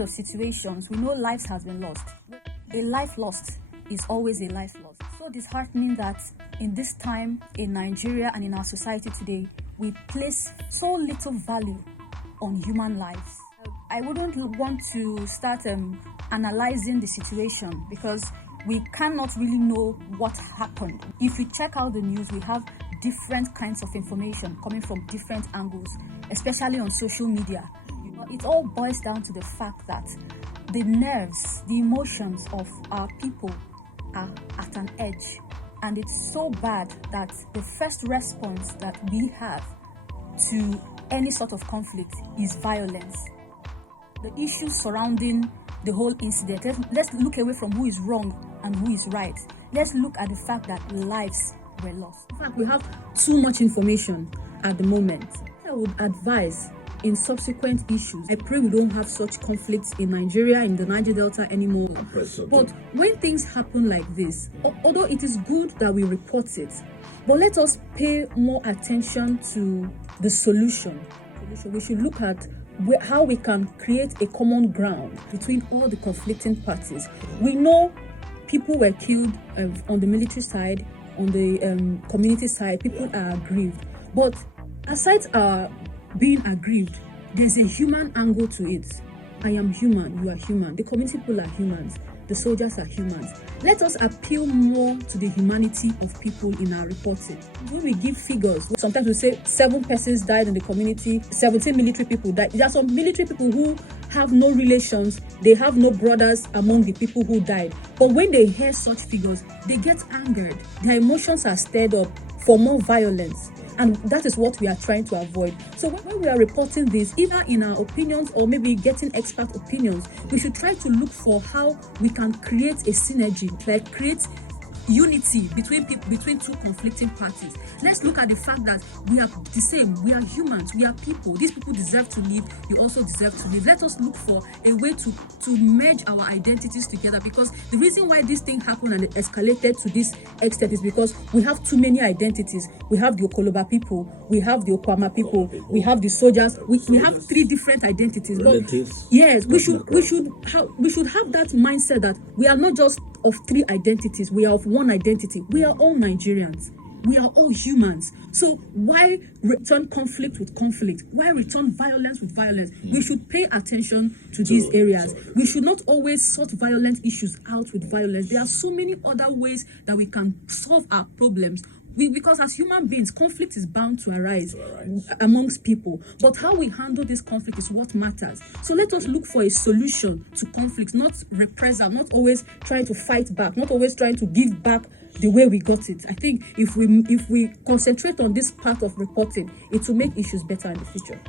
kind of situations, we know lives has been lost. A life lost is always a life lost. So disheartening that in this time in Nigeria and in our society today, we place so little value on human lives. I wouldn't want to start analyzing the situation because we cannot really know what happened. If you check out the news, we have different kinds of information coming from different angles, especially on social media. It all boils down to the fact that the nerves, the emotions of our people are at an edge. And it's so bad that the first response that we have to any sort of conflict is violence. The issues surrounding the whole incident, let's look away from who is wrong and who is right. Let's look at the fact that lives were lost. In fact, we have too much information at the moment. I would advise in subsequent issues, I pray we don't have such conflicts in Nigeria, in the Niger Delta anymore. But when things happen like this, although it is good that we report it, but let us pay more attention to the solution. We should look at how we can create a common ground between all the conflicting parties. We know people were killed on the military side, on the community side, people are aggrieved. But aside being aggrieved, there's a human angle to it. I am human, you are human. The community people are humans. The soldiers are humans. Let us appeal more to the humanity of people in our reporting. When we give figures, sometimes we say 7 persons died in the community, 17 military people died. There are some military people who have no relations, they have no brothers among the people who died. But when they hear such figures, they get angered. Their emotions are stirred up for more violence. And that is what we are trying to avoid. So when we are reporting this, either in our opinions or maybe getting expert opinions, we should try to look for how we can create a synergy, like create unity between people, between two conflicting parties. Let's look at the fact that we are the same. We are humans. We are people. These people deserve to live. You also deserve to live. Let us look for a way to merge our identities together, because the reason why this thing happened and it escalated to this extent is because we have too many identities. We have the Okoloba people, we have the Okwama people, we have the soldiers. We have 3 different identities. But yes, we should have that mindset that we are not just of 3 identities, we are of one identity. We are all Nigerians. We are all humans. So why return conflict with conflict? Why return violence with violence? We should pay attention to these areas. We should not always sort violent issues out with violence. There are so many other ways that we can solve our problems. Because as human beings, conflict is bound to arise amongst people. But how we handle this conflict is what matters. So let us look for a solution to conflict, not reprisal, not always trying to fight back, not always trying to give back the way we got it. I think if we concentrate on this part of reporting, it will make issues better in the future.